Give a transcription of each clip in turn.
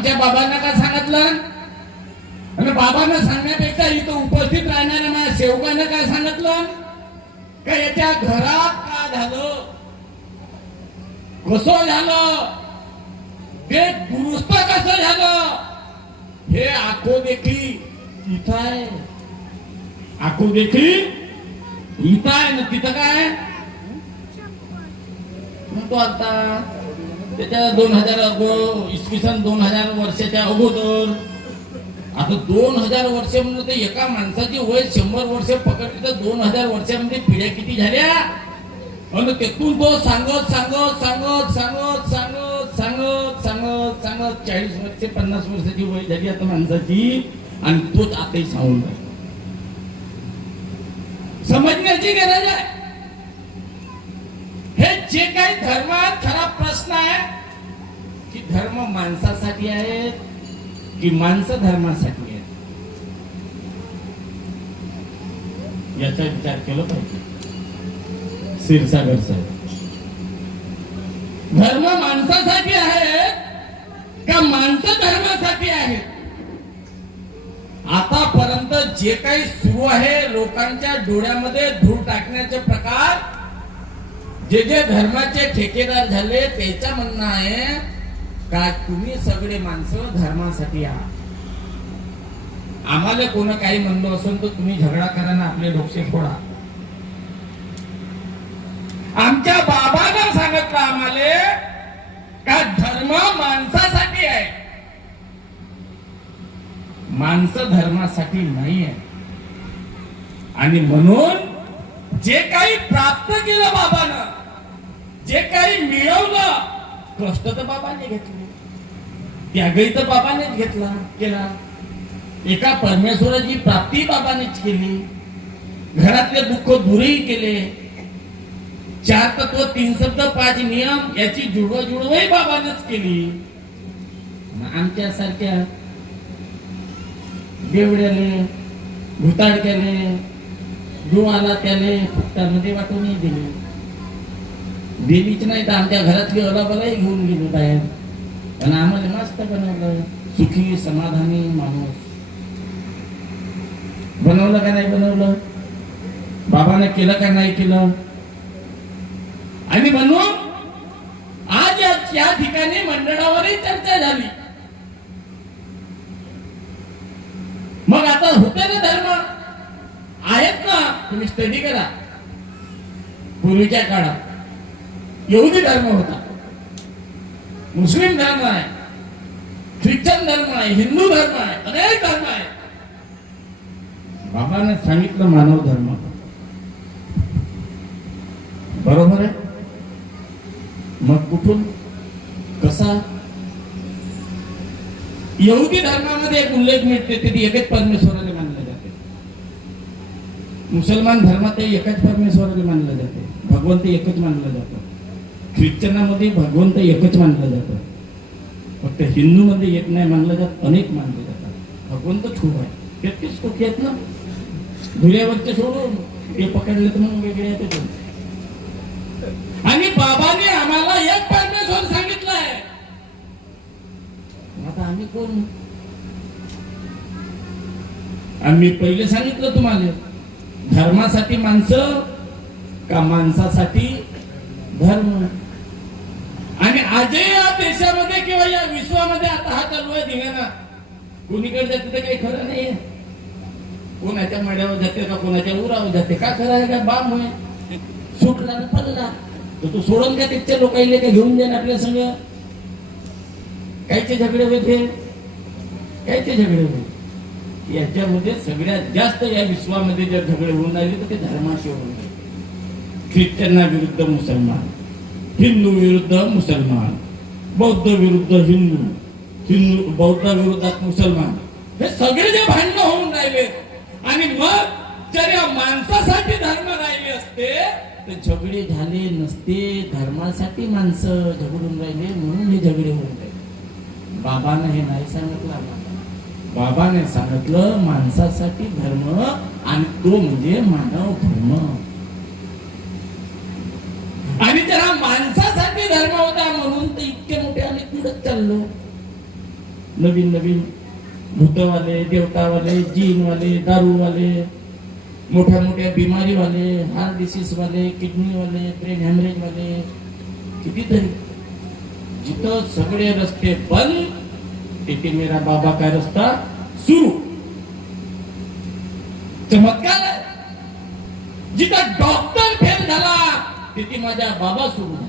आमच्या बाबांना काय सांगितलं आणि बाबांना सांगण्यापेक्षा इथं उपस्थित राहणाऱ्या माझ्या सेवकांना काय सांगितलं का याच्या घरात का झालं कसं झालं ते दुरुस्त कसं झालं हे आखो देखील इथं आहे. आखो देखील इथं आहे ना. तिथं काय म्हणतो आता त्याच्या 2000 इसवी सन 2000 वर्षाच्या अगोदर. आता 2000 वर्ष म्हणजे ते एका माणसाची वय 100 वर्ष पकडली तर 2000 वर्षामध्ये पिढ्या किती झाल्या. आणि तेथून तो सांगत सांगत सांगत सांगत सांगत सांगत सांगत सांगत 40 वर्ष 50 वर्षाची वय झाली आता माणसाची. आणि तोच आताही सांगून समजण्याची गरज आहे. हे जे काही धर्मात खरा प्रश्न आहे की धर्म माणसासाठी आहे की माणसं धर्मासाठी आहेत याचा विचार केला पाहिजे. क्षीरसागर साहेब, धर्म माणसासाठी आहे का माणसं धर्मासाठी आहेत. आतापर्यंत जे काही सुरू आहे लोकांच्या डोळ्यामध्ये धूळ टाकण्याचे प्रकार, जे जे धर्माचे ठेकेदार झाले त्याचं म्हणणं आहे का तुम्ही सगळे माणसं धर्मासाठी आहात. आम्हाला कोण काही म्हणलं असेल तर तुम्ही झगडा करा ना आपले डोके फोडा. आमच्या बाबांना सांगितलं आम्हाला का धर्म माणसासाठी आहे, माणसं धर्मासाठी नाही आहे. आणि म्हणून जे काही प्राप्त केलं बाबानं, जे काही मिळवलं, कष्ट तर बाबाने घेतले, त्यागही तर बाबानेच घेतला केला. एका परमेश्वराची प्राप्ती बाबानेच केली, घरातले दुःख दूरही केले, 4 तत्व 3 शब्द 5 नियम याची जुळवाजुळवही बाबानेच केली. आमच्या सारख्या देवड्याले भुताडक्याले जो आला त्याले फुकटामध्ये वाटूनही दिले. देवीच नाही तर आमच्या घरातली अलाबलाही घेऊन गेली बाहेर. आणि आम्हाला मस्त बनवलं, सुखी समाधानी माणूस बनवलं का नाही बनवलं, बाबाने केलं का नाही केलं. आणि म्हणून आज या ठिकाणी मंडळावरही चर्चा झाली. मग आता होते ना धर्म आहेत ना, तुम्ही स्टडी करा. पूर्वीच्या काळात यहुदी धर्म होता, मुस्लिम धर्म आहे, ख्रिश्चन धर्म आहे, हिंदू धर्म आहे, अनेक धर्म आहे. बाबाने सांगितलं मानव धर्म बरोबर आहे. मग कुठून कसा. यहुदी धर्मामध्ये एक उल्लेख मिळते ते एकच परमेश्वराला मानले जाते. मुसलमान धर्मात एकच परमेश्वराला मानलं जाते, भगवंत एकच मानलं जातं. ख्रिश्चनामध्ये भगवंत एकच मानलं जातं. फक्त हिंदू मध्ये एक नाही मानलं जात, अनेक मानले जातात. भगवंत खूप आहे, 33 कोटी आहेत ना. धुऱ्यावरचे सोडून ते पकडले तर मग वेगळे आहेत. आणि बाबाने आम्हाला एक परमेश्वर सांगितलं आहे. आता आम्ही कोण. आम्ही पहिले सांगितलं तुम्हाला धर्मासाठी माणसं का माणसासाठी धर्म. आणि आजही या देशामध्ये किंवा या विश्वामध्ये आता हा चालू आहे धिंगाणा. कोणीकडे जाते तर काही खरं नाहीये. कोणाच्या मड्यावर जाते का कोणाच्या उरावर जाते, का खरं आहे का. बाम होय सुटला ना पडला तर तू सोडून का तिथच्या लोकांना का घेऊन जाईन आपल्या संग. कायचे झगडे होते, कायचे झगडे होते. याच्यामध्ये सगळ्यात जास्त या विश्वामध्ये जर झगडे होऊन राहिले तर ते धर्माशी होऊन राहिले. ख्रिश्चना विरुद्ध मुसलमान, हिंदू विरुद्ध मुसलमान, बौद्ध विरुद्ध हिंदू, हिंदू बौद्ध विरुद्धात मुसलमान, हे सगळे जे भांडणं होऊन राहिले. आणि मग जर या माणसासाठी धर्म राहिले असते तर झगडे झाले नसते. धर्मासाठी माणसं झगडून राहिले म्हणून हे झगडे होऊन राहिले. बाबाने हे नाही सांगितलं आम्हाला. बाबाने सांगितलं माणसासाठी धर्म, आणि तो म्हणजे मानव धर्म. आणि जर हा माणसासाठी धर्म होता म्हणून तर इतके मोठे आम्ही पुढे चाललो. नवीन नवीन भूतवाले, देवतावाले, जीनवाले, दारूवाले, मोठ्या मोठ्या बिमारीवाले, हार्ट डिसीजवाले, किडनीवाले, ब्रेन हॅमरेजवाले, कितीतरी. जिथं सगळे रस्ते बंद तिथे मेरा बाबा का रस्ता सुरू. चमत्कार आहे. जिथं डॉक्टर फेल झाला तिथे माझ्या बाबा सुरू झाला.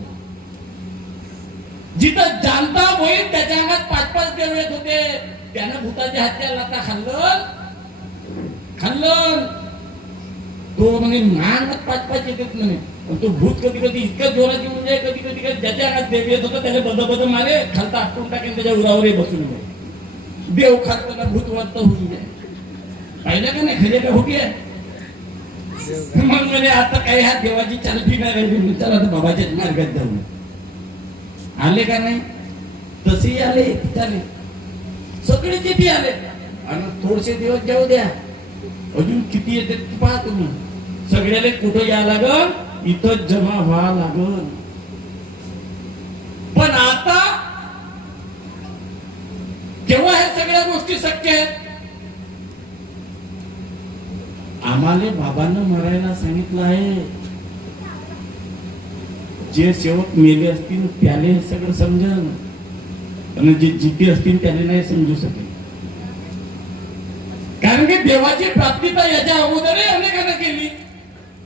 जिथं जानता होईल त्याच्या अंगात 5-5 देव येत होते, त्यानं भूताच्या हत्या लाता खाल्लं. तो म्हणे अंगात 5-5 येतात म्हणे. तो भूत कधी कधी इतकं जोरात येऊन जाय, कधी कधी ज्याच्या अंगात देव येत होतं त्याला बद मारे, खालता आपटून टाकेल, त्याच्या उरावरही बसून जाईल. देव खालताना भूत वार्त होऊन जाय. पाहिलं का नाही? खरे का होती आहे. मग म्हणजे आता काही हा देवाची चालती नाही राहिली. चला आता बाबाच्याच मार्गात जाऊ. आले का नाही? तसेही आले, चाले सगळे किती आले. आणि थोडेसे दिवस जाऊ द्या, अजून किती येते पहा तुम्ही. सगळ्याला कुठं या लागल, इथं जमा व्हा लागल. पण आता केव्हा हे सगळ्या गोष्टी शक्य आहेत? आम्हाला बाबांना मरायला सांगितलं आहे. जे सेवक मेले असतील त्याला हे सगळं समजन, आणि जे जिते असतील त्याला नाही समजू शकेल. कारण की देवाची प्राप्ती तर याच्या अगोदरही अनेकांना केली.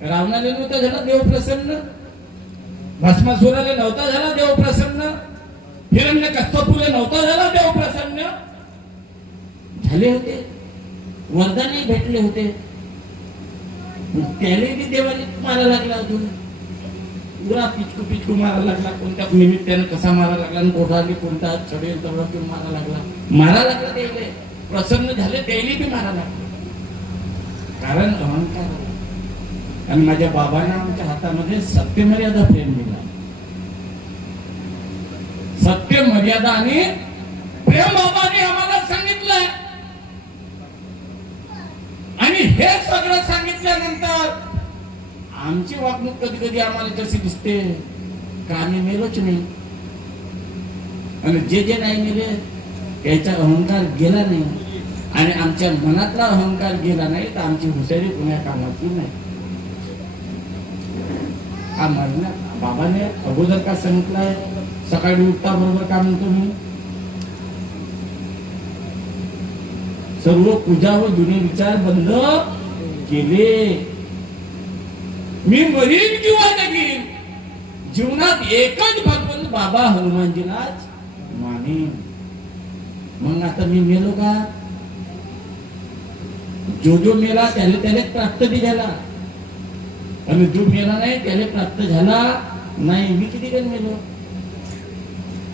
रावणाला नव्हता झाला देव प्रसन्न, भस्मासुराला नव्हता झाला देव प्रसन्न, हिरण्यकश्यपूला नव्हता झाला देव प्रसन्न. झाले होते, वरदानही भेटले होते, त्याला बी देवाने मारा लागला. अजून पुरा पिचकू मारा लागला. कोणत्या निमित्तानं कसा मारा लागला, कोठाली कोणता चढेल तेवढा मारा लागला त्याला. प्रसन्न झाले त्याला बी मारा लागला. कारण अहंकार. आणि माझ्या बाबांना आमच्या हातामध्ये सत्य मर्यादा प्रेम दिला. सत्य मर्यादा आणि प्रेम बाबाने आम्हाला सांगितलंय. आणि हे सगळं सांगितल्यानंतर आमची वागणूक कधी कधी आम्हाला कशी दिसते का आम्ही मेलोच नाही. आणि जे नाही मेले त्याचा अहंकार गेला नाही, आणि आमच्या मनातला अहंकार गेला नाही तर आमची हुशारी कोण्या कामाची नाही. हा म्हणणं बाबाने अगोदर का सांगितलंय? सकाळी उठता बरोबर का म्हणतो मी? सर्व पूजा व जुने विचार बंद केले. मी मरीन किंवा नगीन, जीवनात एकच भगवंत बाबा हनुमानजीलाच मानेन. मग आता मी मेलो का? जो मेला त्याला प्राप्त बी झाला, आणि जो मेला नाही त्याला प्राप्त झाला नाही. मी किती वेळ मेलो?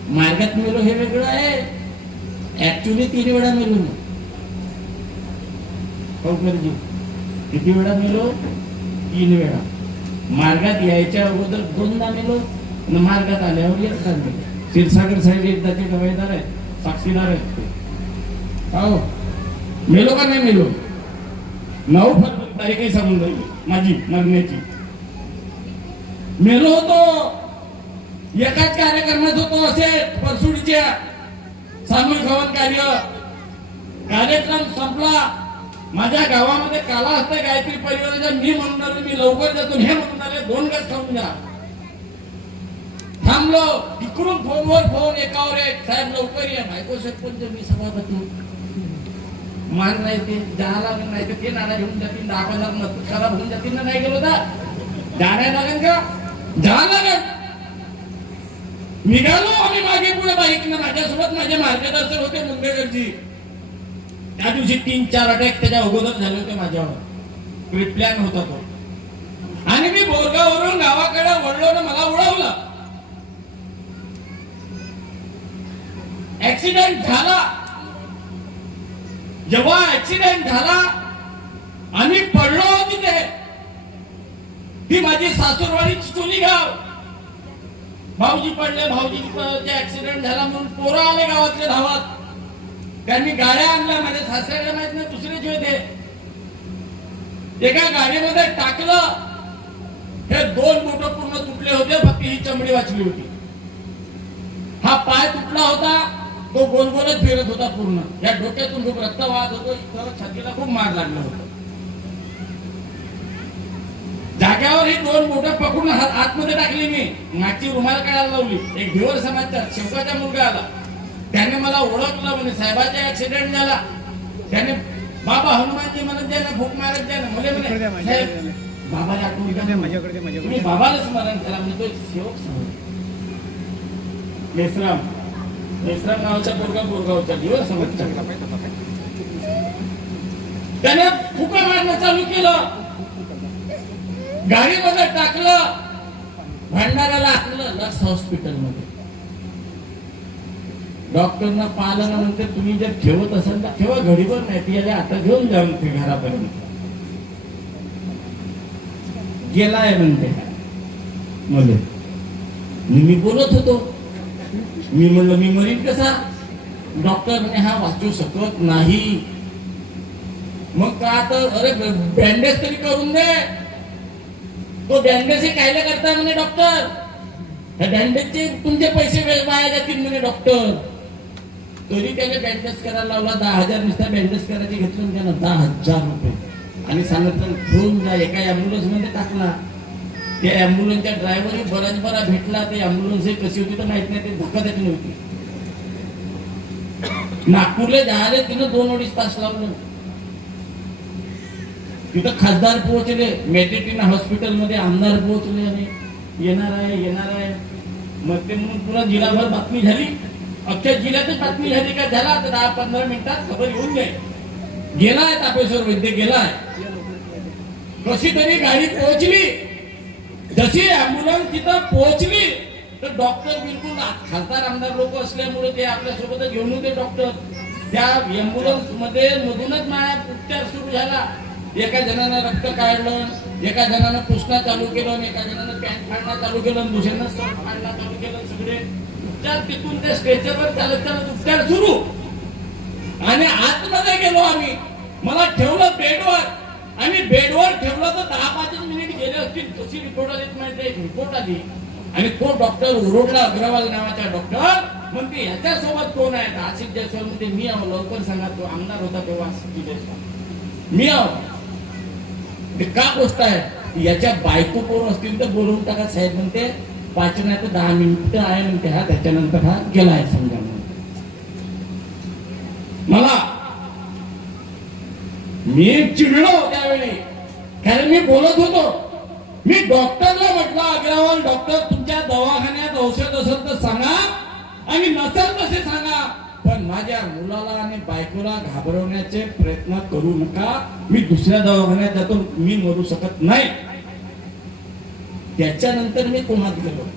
मार्गात मेलो हे वेगळं आहे. ऍक्च्युली 3 वेळा मेलो मी. किती वेळा मेलो? 3 वेळा. मार्गात यायच्या अगोदर 2दा मेलो, आणि मार्गात आल्यावर 1दा मेलो. क्षीरसागर साहेब एकदाचे गवाईदार आहेत, साक्षीदार आहेत. हो, मेलो का नाही मेलो? 9 फरवरी तारीखही सांगून जाईल माझी मरण्याची. मेलो होतो. एकाच कार्यक्रमात होतो, असे परसुडीच्या सामूहिक हवन कार्यक्रम संपला. माझ्या गावामध्ये काला असतं गायत्री परिवाराचा. मी म्हणून आलो, मी लवकर जातो. हे म्हणून आले 2 गज खाऊन जा. थांबलो. तिकडून फोनवर फोन, एकावर एक. साहेब लवकर या. बायको सरपंच, मी सभापती. मान नाही ते जायला नाही तर ते नारा घेऊन जातील. 10,000 मत खराब होऊन जातील ना. नाही गेलो तर जाण्या लागेल का? जा लागेल. निघालो आम्ही मागे पुढे बाईकनं. माझ्यासोबत माझे मार्गदर्शक होते मुंबईकरजी. त्या दिवशी 3-4 अटॅक त्याच्या अगोदर झाले होते माझ्यावर. प्री प्लॅन होता तो. आणि मी बोरगाववरून गावाकडे वळलो ना, मला उडवलं. ऍक्सिडेंट झाला. जेव्हा ऍक्सिडेंट झाला आणि पडलो तिथे, ती माझी सासूरवाडी चिचोली गाव. भाऊजी पडले. भाऊजीचा ऍक्सिडेंट झाला म्हणून पोरं आले गावातले धावत. त्यांनी गाड्या आणल्या. माझ्या सासऱ्याला माहित नाही, दुसरेच होते. एका गाडीमध्ये टाकलं. हे 2 बोट पूर्ण तुटले होते, फक्त ही चमडी वाचली होती. हा पाय तुटला होता. तो गोलगोलच फिरत होता पूर्ण. या डोक्यातून खूप रक्त वाहत होतो, इथं छातीला खूप मार लागला होता. जाग्यावर ही 2 बोटं पकडून आतमध्ये टाकली मी. मागची रुमाल काढायला लावली. एक भिवर समाजचा शेवकाचा मुलगा आला. त्याने मला ओळखलं, म्हणे साहेबाचा ऍक्सिडेंट झाला. त्याने बाबा हनुमानजी म्हणत द्या ना, भूक मारत द्या ना. म्हणे साहेब बाबाला आठवण तुम्ही बाबाला स्मरण करा. म्हणजे तो सेवक समोर मेसराम नावाचा पोरगा होता, भिवर समाजचा. त्याने फुका मारणं चालू केलं, गाडीमध्ये टाकलं, भंडाऱ्याला आणलं लक्स हॉस्पिटल मध्ये. डॉक्टरना पाहिलं ना, म्हणते तुम्ही जर ठेवत असाल तर ठेवा, घडीवर नाही ती याला आता घेऊन जा म्हणते घरापर्यंत. गेलाय म्हणते मध्ये. मी बोलत होतो, मी म्हणलं मी मरीन कसा. डॉक्टर म्हणे हा वाचू शकत नाही. मग का तर अरे बँडेज तरी करून दे. तो बँडेज कायला करताय म्हणे डॉक्टर. त्या बँडेजचे तुमचे पैसे वाया जातील म्हणे डॉक्टर. तरी त्याने बँडेज करायला लावला. 10,000 नुसता बँडेज करायचे घेतलं त्यानं 10,000 रुपये. आणि सांगितलं घेऊन जा. एका अँब्युलन्स मध्ये टाकला. त्या अँब्युलन्सच्या ड्रायव्हरही बरा भेटला. ते अँब्युलन्स कशी होती तर माहित नाही, ते धक्कादायक नव्हती. नागपूरला जायला तिनं 2 अडीच तास लावलं. तिथं खासदार पोहोचले, मेट्रिटिना हॉस्पिटल मध्ये आमदार पोहोचले आणि येणार आहे. मग ते म्हणून पुन्हा जिल्हाभर बातमी झाली. अख्ख्या जिल्ह्यातच बातमी झाली का झाला तर 10-15 मिनिटात खबर येऊन जाईल. गेलाय तापेश्वर वैद्य गेलाय. कशी तरी गाडी पोहोचली. जशी अँब्युलन्स तिथं पोहोचली तर डॉक्टर बिलकुल खासदार आमदार लोक असल्यामुळे ते आपल्या सोबतच घेऊन होते डॉक्टर. त्या अँब्युलन्स मध्ये मधूनच माझा उपचार सुरू झाला. एका जणानं रक्त काढलं, एका जणानं पुसणं चालू केलं, एका जणानं पॅन्ट फाडणं चालू केलं, दुसऱ्यानं शर्ट फाडणं चालू केलं. सगळे उपचार तिथून त्या स्ट्रेचरवर चालत उपचार सुरू. आणि आतमध्ये गेलो आम्ही. मला ठेवलं बेडवर आणि बेडवर ठेवलं तर 10-5 मिनिट गेले असतील. कशी रिपोर्ट आली माहिती आहे. रिपोर्ट आली आणि तो डॉक्टर ओरडला, अग्रवाल नावाचा डॉक्टर. म्हणते ह्याच्यासोबत कोण आहे. आशिष जयस्वाल म्हणते मी आहो, लवकर सांगा. तो आमदार होता तेव्हा आशिष जयस्वाल. मी आहो. ते का गोष्ट आहे. याच्या बायको कोण असतील तर बोलवून टाका साहेब म्हणते. 5 नाही तर 10 मिनिटं आहे म्हणते. हा त्याच्यानंतर हा गेलाय समजा. मला मी चिडलो त्यावेळी, कारण मी बोलत होतो. मी डॉक्टरला म्हटलं अग्रवाल डॉक्टर तुमच्या दवाखान्यात औषध असेल तर सांगा आणि नसेल तसे सांगा, पण माझ्या मुलाला आणि बायकोला घाबरवण्याचे प्रयत्न करू नका. मी दुसऱ्या दवाखान्यात जातो, मी मरू शकत नाही. त्याच्यानंतर मी कोमात गेलो.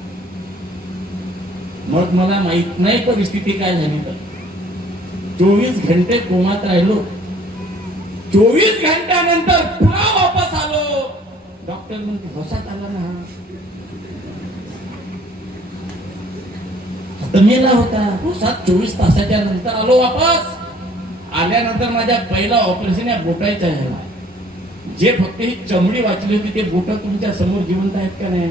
मग मला माहित नाही परिस्थिती काय झाली तर 24 घंटे कोमात राहिलो. 24 घंट्यानंतर पुन्हा वापस आलो. डॉक्टर म्हणते होसात आला ना, मेला होता. होसात 24 तासाच्या नंतर आलो वापस. आल्यानंतर माझ्या पहिला ऑपरेशन या बोटायचा झाला. जे फक्त ही चमडी वाचली होती ते बोट तुमच्या समोर जिवंत आहेत का नाही.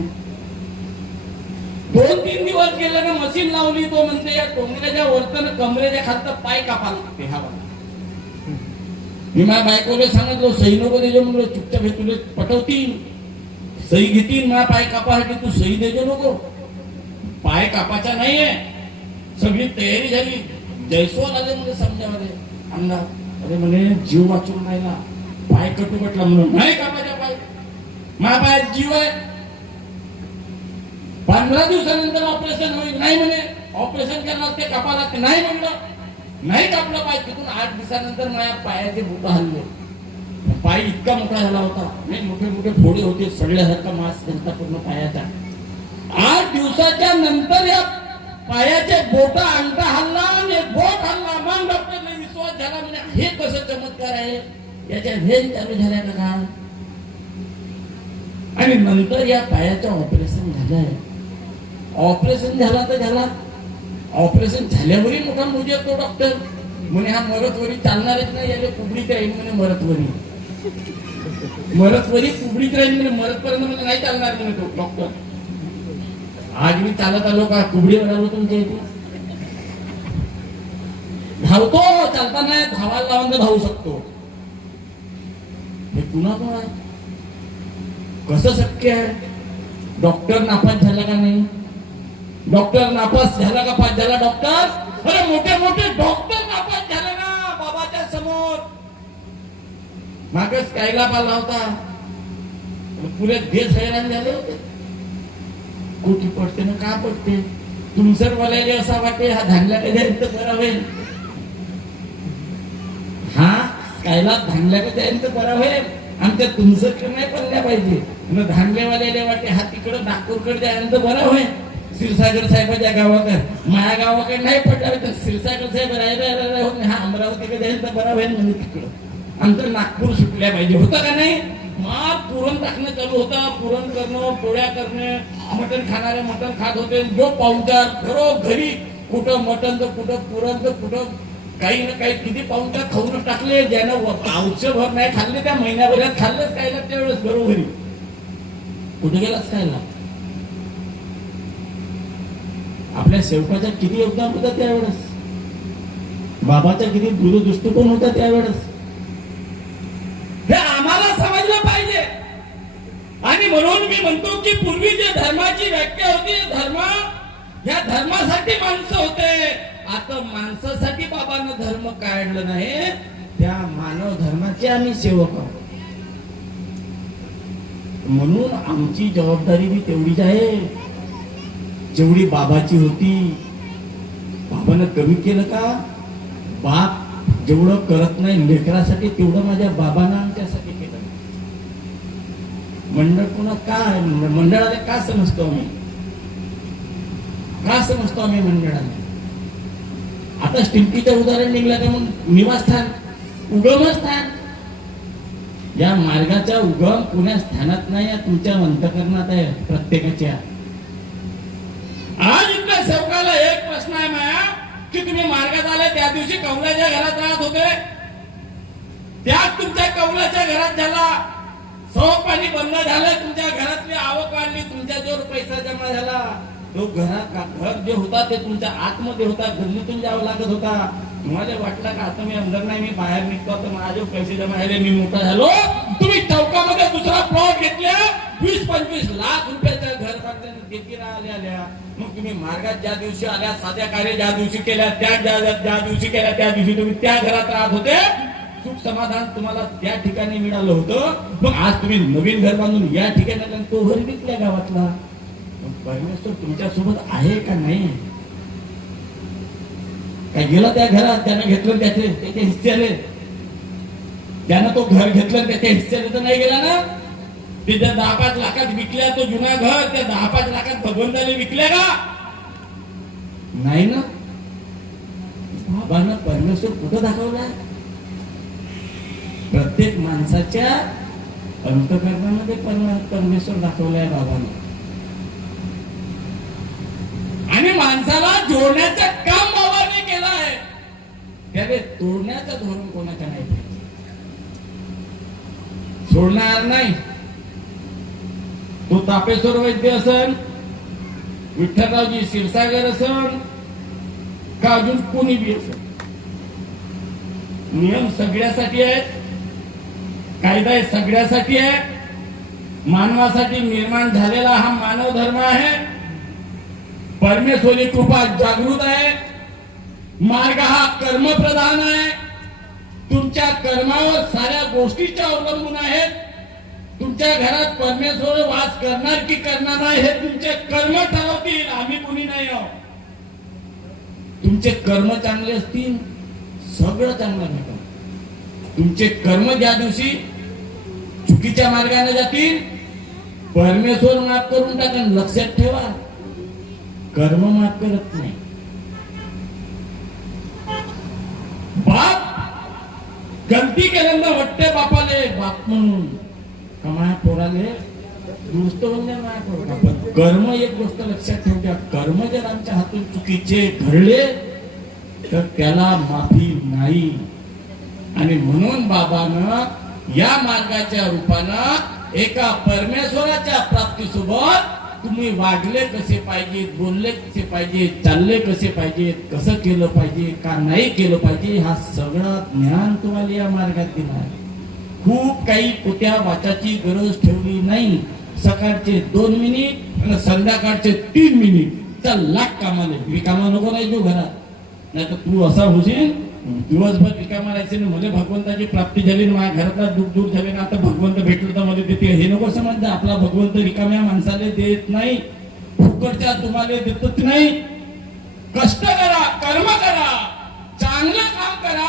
2-3 दिवस गेले ना, मशीन लावली. तो म्हणते या टोंगऱ्याच्या वरतन कमरेच्या खालत पाय कापा लागते. हा मी माझ्या बायकोला सांगितलं सही नको देजो म्हणलं. चुपचाप हे तुला पटवतील, सही घेतील. माझा पाय कापासाठी तू सही देजो नको. पाय कापाचा नाहीये. सगळी तयारी झाली. जयस्वाल आले म्हणजे समजामध्ये अंगात. अरे म्हणे जीव वाचून राहिला, पाय कटू म्हटला म्हणून. नाही कापायचा पाय, माझ्या पायात जीव आहे. 15 दिवसानंतर ऑपरेशन होईल. नाही म्हणे ऑपरेशन करणार ते कापा लागते. नाही म्हणलं, नाही कापलं पाय. तिथून 8 दिवसानंतर माझ्या पायाचे बोट हल्ले. पाय इतका मोठा झाला होता, नाही मोठे मोठे फोडे होते, सडल्यासारखा मांस त्यांचा पूर्ण पायाचा. 8 दिवसाच्या नंतर या पायाचे बोट अंगठा हल्ला आणि बोट हल्ला. मग डॉक्टरने विश्वास झाला. म्हणजे हे कसं चमत्कार आहे, याच्या व्हेन चालू झाल्या का. आणि नंतर या पायाचं ऑपरेशन झालंय. ऑपरेशन झाला तर झाला. ऑपरेशन झाल्यावरही मोठा मुजे तो डॉक्टर म्हणे हा मरतवरी चालणारच नाही. याला कुबडीत राहील म्हणे. मरतवरी कुबडीत राहील म्हणे. मरतपर्यंत म्हणजे नाही चालणार म्हणे तो डॉक्टर. आज मी चालत आलो का कुबडीवर आलो तुमच्या इथे. धावतो, चालताना धावायला लावून धावू शकतो. हे पुन्हा कोण आहे? कसं शक्य आहे? डॉक्टर नापास झाला का नाही? डॉक्टर नापास झाला का? पास झाला डॉक्टर? अरे मोठे मोठे डॉक्टर नापास झाले ना बाबाच्या समोर. मागच कायला पाला होता, पुरे देश हैराण झाले होते. कुठे पडते ना का पडते? तुमसर बोलायला असा वाटते हा धांगला कधी बरा होईल, हा कायला धांगला कधी बरा होईल. आमच्या तुमसर नाही पडल्या पाहिजे. धांगलेवाल्याला वाटते हा तिकडं नागपूरकडे जायला बरा होईल. क्षीरसागर साहेबाच्या गावाकडे, माझ्या गावाकडे नाही पडला तर क्षीरसागर साहेब राहिला हा अमरावतीकडे जायला बरा होईल म्हणजे तिकडं आमचं नागपूर सुटल्या पाहिजे. होतं का नाही? मग पुरण टाकणं चालू होता, पुरण करणं, पोळ्या करणे, मटण खाणारे मटण खात होते. जो पाहुणचार घरी कुठं मटण तर कुठं पुरण तर कुठं काही ना काही किती पाहुणचार खाऊनच टाकले. ज्यानं औषधभर नाही खाल्ले त्या महिन्याभरात खाल्लंच खायला त्यावेळेस घरोघरी. कुठे गेलाच खायला? आपल्या सेवकाचा किती योगदान होतं त्यावेळेस, बाबाचा किती दूरदृष्टिकोन होता त्यावेळेस. हे आम्हाला समजलं पाहिजे. आणि म्हणून मी म्हणतो की पूर्वी जे धर्माची व्याख्या होती, धर्म या धर्मासाठी माणसं होते. आता माणसासाठी बाबांना धर्म काढलं नाही, त्या मानव धर्माचे आम्ही सेवक आहोत. म्हणून आमची जबाबदारी बी तेवढीच आहे जेवढी बाबाची होती. बाबानं कमी केलं का? बाप जेवढं करत नाही लेकरासाठी तेवढं माझ्या बाबांना आमच्यासाठी केलं. मंडळ पुन्हा काय मंडळाला का समजतो आम्ही? का समजतो आम्ही मंडळाला? आता स्टिंकीचं उदाहरण निघलं का मग निवासस्थान, उगमस्थान. या मार्गाचा उगम पुण्या स्थानात नाही, या तुमच्या अंतःकरणात आहे प्रत्येकाच्या. आज इथल्या सेवकाला एक प्रश्न आहे माया की तुम्ही मार्गात आले त्या दिवशी कौलाच्या घरात राहत होते, त्यात तुमच्या कौलाच्या घरात झाला सौक पाणी बंद झालं, तुमच्या घरातली आवक वाढली, तुमच्या जोर पैसा जमा झाला. तो घर जे होता ते तुमच्या आतमध्ये होता, गल्लीतून जावं लागत होता. मला वाटलं का आता मी अंदर नाही, मी बाहेर निघतो तर माझे पैसे जमा झाले, मी मोठा झालो. तुम्ही चौकामध्ये दुसरा प्लॉट घेतल्या, 20-25 लाख रुपयाचं घर बांधल्यानं आल्या. मग तुम्ही मार्गात ज्या दिवशी आल्या, साध्या कार्य ज्या दिवशी केल्या, ज्या दिवशी केल्या त्या दिवशी तुम्ही त्या घरात राहत होते. सुख समाधान तुम्हाला त्या ठिकाणी मिळालं होतं. मग आज तुम्ही नवीन घर बांधून या ठिकाणी तो घर विकल्या गावातला. परमेश्वर तुमच्या सोबत आहे का नाही? काय गेला त्या घरात? त्यानं घेतलं त्याचे हिस्से आले, त्यानं तो घर घेतलं त्याच्या हिस्से तर नाही गेला ना. ते त्या 10-5 लाखात विकल्या तो जुना घर, त्या 10-5 लाखात भगवंताने विकल्या का? नाही ना. बाबांना परमेश्वर कुठं दाखवला? प्रत्येक माणसाच्या अंतःकरणामध्ये परमेश्वर दाखवलाय बाबांना. आणि माणसाला जोडण्याचं काम बाबाने केलं आहे. त्याने तोडण्याचं धोरण कोणाचं नाही. सोडणार नाही. तो तापेश्वर वैद्य असन, विठ्ठलरावजी क्षीरसागर असन का अजून कोणी बी असन, नियम सगळ्यासाठी आहेत, कायदा सगळ्यासाठी आहे. मानवासाठी निर्माण झालेला हा मानव धर्म आहे. परमेश्वरी कृपा जागृत आहे. मार्ग हा कर्मप्रधान आहे. तुमच्या कर्मावर साऱ्या गोष्टीच्या अवलंबून आहेत. तुमच्या घरात परमेश्वर वास करणार की करणार नाही हे तुमचे कर्म ठरवतील, आम्ही कुणी नाही आहोत. तुमचे कर्म चांगले असतील सगळं चांगलं भेटेल. तुमचे कर्म ज्या दिवशी चुकीच्या मार्गाने जातील परमेश्वर माफ करून टाकेल. लक्षात ठेवा, कर्म माफ करत नाही. बाप गलती केल्यानं वाटते बापाले बाप म्हणून कमाया पोराले दुरुस्त म्हणजे नाही. कर्म एक गोष्ट लक्षात ठेवू द्या, कर्म जर आमच्या हातून चुकीचे घडले तर त्याला माफी नाही. आणि म्हणून बाबानं या मार्गाच्या रूपानं एका परमेश्वराच्या प्राप्तीसोबत तुम्ही वागले कसे पाहिजेत, बोलले कसे पाहिजेत, चालले कसे पाहिजेत, कसं केलं पाहिजे, का नाही केलं पाहिजे, हा सगळं ज्ञान तुम्हाला या मार्गात दिला आहे. खूप काही पोत्या वाचाची गरज ठेवली नाही. सकाळचे 2 मिनिट आणि संध्याकाळचे 3 मिनिट चल लाग कामाला. रिकामा नको राहायचो घरात, नाही तर तू असा होशील दिवसभर रिकामा राहायचे ना. मला भगवंताची प्राप्ती झाली ना, माझ्या घरातला दुःख दूर झाले ना, आता भगवंत भेटलं तर मला देते हे नको समजता. आपला भगवंत रिकाम्या माणसाला देत नाही, फुकटच्या तुम्हाला देतच नाही. कष्ट करा, कर्म करा, चांगलं काम करा,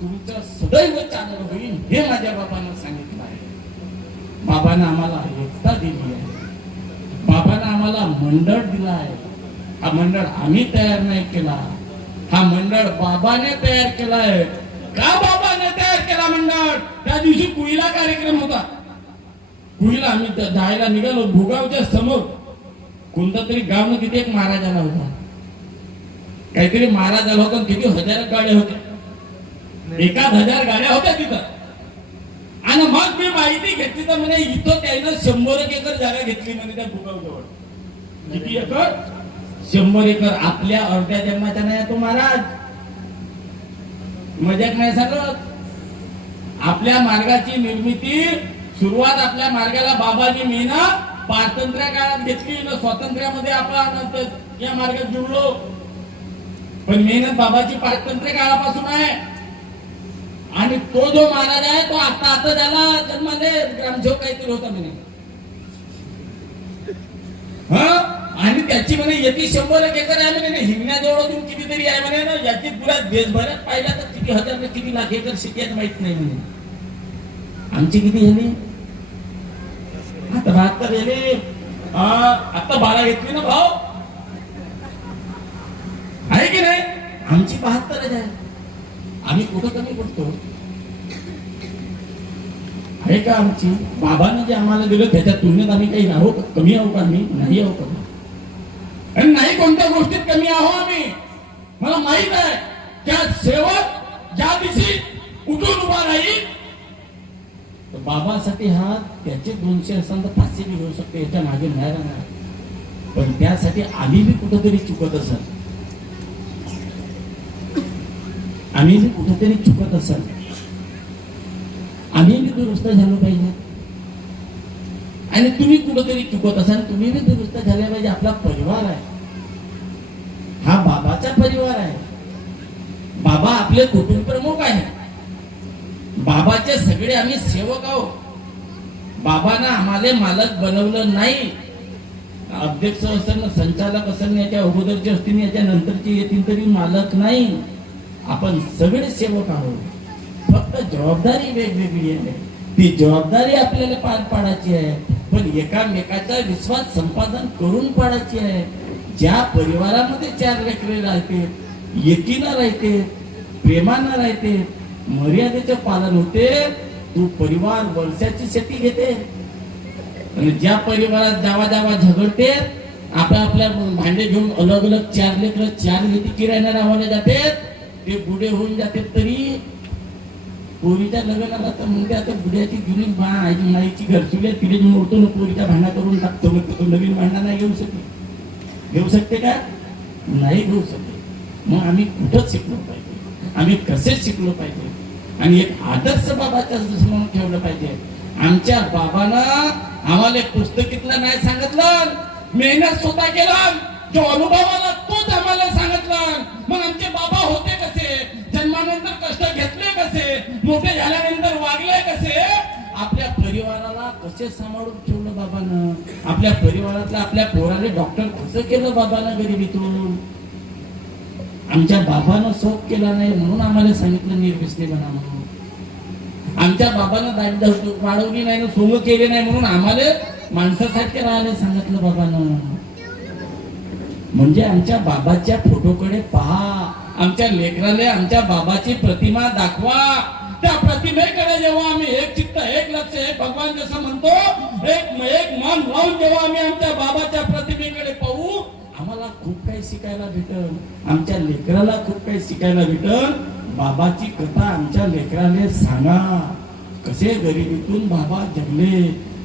तुमचं सदैव चांगलं होईल हे माझ्या बाबांना सांगितलं आहे. बाबांना आम्हाला एकता दिली आहे, बाबांना आम्हाला मंडळ दिला आहे. हा मंडळ आम्ही तयार नाही केला, हा मंडळ बाबाने तयार केलाय. का बाबाने तयार केला मंडळ? त्या दिवशी कुईला कार्यक्रम होता. कुईला आम्ही जायला निघालो. भुगावच्या समोर कोणता तरी गाव न तिथे एक महाराज आला होता. काहीतरी महाराज आला होता. किती 1000 गाड्या होत्या, 1000 गाड्या होत्या तिथं. आणि मग मी माहिती घेतली तर म्हणे इथं त्यानं 100 एकर जागा घेतली म्हणे त्या भुगाव जवळ. किती एकर? 100 एकर. आपल्या अर्ध्या जन्माचा नाही तो महाराज, मजाक नाही सांगत. आपल्या मार्गाची निर्मिती सुरुवात आपल्या मार्गाला बाबाजी मेहनत स्वातंत्र्य काळात घेतली ना. स्वातंत्र्यामध्ये आपण या मार्गात जुळलो, पण मेहनत बाबाची स्वातंत्र्य काळापासून आहे. आणि तो जो महाराज आहे तो आता झाला जन्माले ग्रामसेवक काहीतरी होता म्हणे. आणि त्याची म्हणे येते 100 एकर आहे म्हणे. हिंगण्याजवळ अजून कितीतरी आहे म्हणे ना. याची पुऱ्या देशभरात पाहिला तर किती 1000 किती लाख एकर शेती आहे माहित नाही म्हणे. आमची किती झाली आता? 72 झाली. आता 12 घेतली ना भाऊ, आहे की नाही? आमची 72 आहे. आम्ही कुठं कमी पडतो आहे का? आमची बाबाने जे आम्हाला दिलं त्याच्या तुलनेत आम्ही काही आहो कमी आहो का? आम्ही नाही आहो का? आणि नाही कोणत्या गोष्टीत कमी आहो आम्ही. मला माहित आहे त्या सेवक ज्या दिवशी उठून उभा राहील तर बाबासाठी हा त्याचे 200 असेल तर 500 बी घेऊ शकते, याच्या मागे नाही राहणार. पण त्यासाठी आम्ही बी कुठंतरी चुकत असत, आम्ही बी कुठेतरी चुकत असाल, आम्ही बी दुरुस्त झालो पाहिजे. आणि तुम्ही कुठेतरी चुकत असाल, तुम्ही बी दुरुस्त झाले पाहिजे. आपला परिवार आहे, हा बाबाचा परिवार आहे. बाबा आपले कुटुंब प्रमुख आहे. बाबाचे सगळे आम्ही सेवक आहोत. बाबांना आम्हाला मालक बनवलं नाही. अध्यक्ष असेल ना, संचालक असेल ना, याच्या अगोदरचे असतील, याच्या नंतरचे येतील तरी मालक नाही. आपण सगळे सेवक आहोत. फक्त जबाबदारी वेगवेगळी आहे. ती जबाबदारी आपल्याला पार पाडायची आहे, पण एकामेकाचा विश्वास संपादन करून पाडायची आहे. ज्या परिवारामध्ये 4 लेकरे राहते, एकीनं राहते, प्रेमानं राहते, मर्यादेचे पालन होते, तो परिवार वर्षाची शेती घेते. आणि ज्या परिवारात जावा झगडते, आपल्या भांडे घेऊन अलग अलग 4 लेकरं 4 लेकी किरायना राहायला जाते, ते बुडे होऊन जाते. तरी पोरीच्या लग्नाला तर म्हणते आता बुड्याची जुनी माईची घरचुली तिने मोडतो ना, पोरीच्या भांडा करून टाकतो. मग तो नवीन भांडा नाही घेऊ शकते का? नाही घेऊ शकते. मग आम्ही कुठं शिकलो पाहिजे, आम्ही कसे शिकलो पाहिजे, आणि एक आदर्श बाबाच्या म्हणून ठेवलं पाहिजे. आमच्या बाबानं आम्हाला पुस्तकीतलं नाही सांगितलं, मेहनत स्वतः केला, जो अनुभव आला तोच आम्हाला सांगितलं. मग आमचे बाबा होते कसे, जन्मानंतर कष्ट घेतले कसे, मोठे झाल्यानंतर वागले कसे, आपल्या परिवाराला कसे सांभाळून ठेवलं बाबानं, आपल्या परिवारातल्या आपल्या पोराने डॉक्टर कसं केलं बाबानं गरिबीतून. आमच्या बाबानं शोक केला नाही म्हणून आम्हाला सांगितलं निर्व्यसनी बना म्हणून. आमच्या बाबानं दारिद्र्य वाढवली नाही ना, सोंग केले नाही म्हणून आम्हाला माणसासारखे राहायला सांगितलं बाबानं. म्हणजे आमच्या बाबाच्या फोटोकडे पहा, आमच्या लेकराला आमच्या बाबाची प्रतिमा दाखवा. त्या प्रतिमेकडे जेव्हा आम्ही एक चित्त, एक लक्ष, एक भगवान जसं म्हणतो, एक मन लावून जेव्हा आम्ही आमच्या बाबाच्या प्रतिमेकडे पाहू, आम्हाला खूप काही शिकायला भेटल. आमच्या लेकराला खूप काही शिकायला भेटल. बाबाची कथा आमच्या लेकराला सांगा, कसे गरिबीतून बाबा जगले,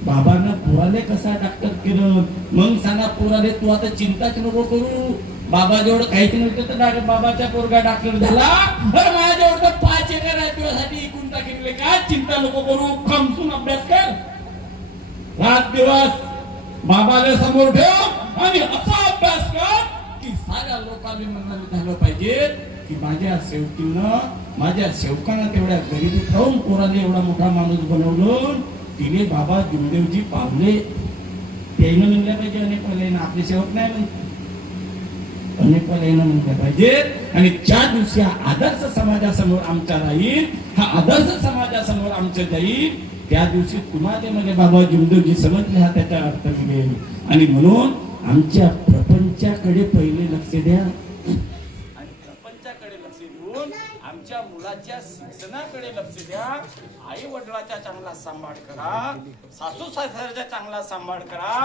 बाबांना पोराले कसा डॉक्टर केलं. मग सांगा पोराले तू आता चिंताच नको करू. बाबा जेवढं काहीच नव्हतं तर डायरेक्ट बाबाच्या पोरगा डॉक्टर झाला. तर माझ्याजवळ तर 5 एकर आहे, तुझ्यासाठी इकून टाकितले. काय चिंता नको करू, खमसून अभ्यास कर. रात दिवस बाबाला समोर ठेव आणि असा अभ्यास कर की साऱ्या लोकांनी म्हणाले झालं पाहिजे की माझ्या सेवकानं तेवढ्या गरिबीत राहून पोराने एवढा मोठा माणूस बनवलं. तिने बाबा जुमदेवजी पावले. त्यानं म्हणल्या पाहिजे अनेक वेळेला, आपले सेवक नाही म्हणते, अनेक वेळेला म्हणल्या पाहिजे. आणि ज्या दिवशी हा आदर्श समाजासमोर आमचा राहील, हा आदर्श समाजासमोर आमचं जाईल, त्या दिवशी तुम्हाला म्हणजे बाबा जुमदेवजी समजले, हा त्याचा अर्थ मिळेल. आणि म्हणून आमच्या प्रपंचाकडे पहिले लक्ष द्या आणि प्रपंचाकडे लक्ष देऊन आमच्या मुलाच्या शिक्षणाकडे लक्ष द्या. आई वडिलाचा चांगला सांभाळ करा, सासू सासऱ्याचा चांगला सांभाळ करा.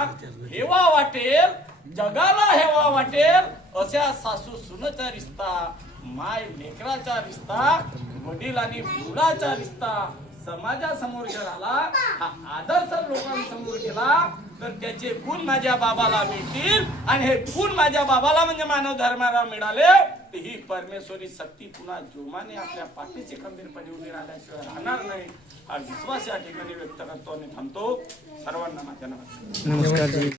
हेवा वाटेल, जगाला हेवा वाटेल अशा सासू सुनेचा रिश्ता, माय लेकराचा रिश्ता, वडील आणि मुलाचा रिश्ता समाजासमोर जर आला, हा आदर्श लोकांसमोर गेला तर त्याचे गुण माझ्या बाबाला मिळतील. आणि हे गुण माझ्या बाबाला म्हणजे मानव धर्माला मिळाले तर ही परमेश्वरी शक्ती पुन्हा जोमाने आपल्या पाठीशी खंबीरपणे उभी राहिल्याशिवाय राहणार नाही. हा विश्वास या ठिकाणी व्यक्त करतो आणि थांबतो. सर्वांना माझ्या नमस्कार.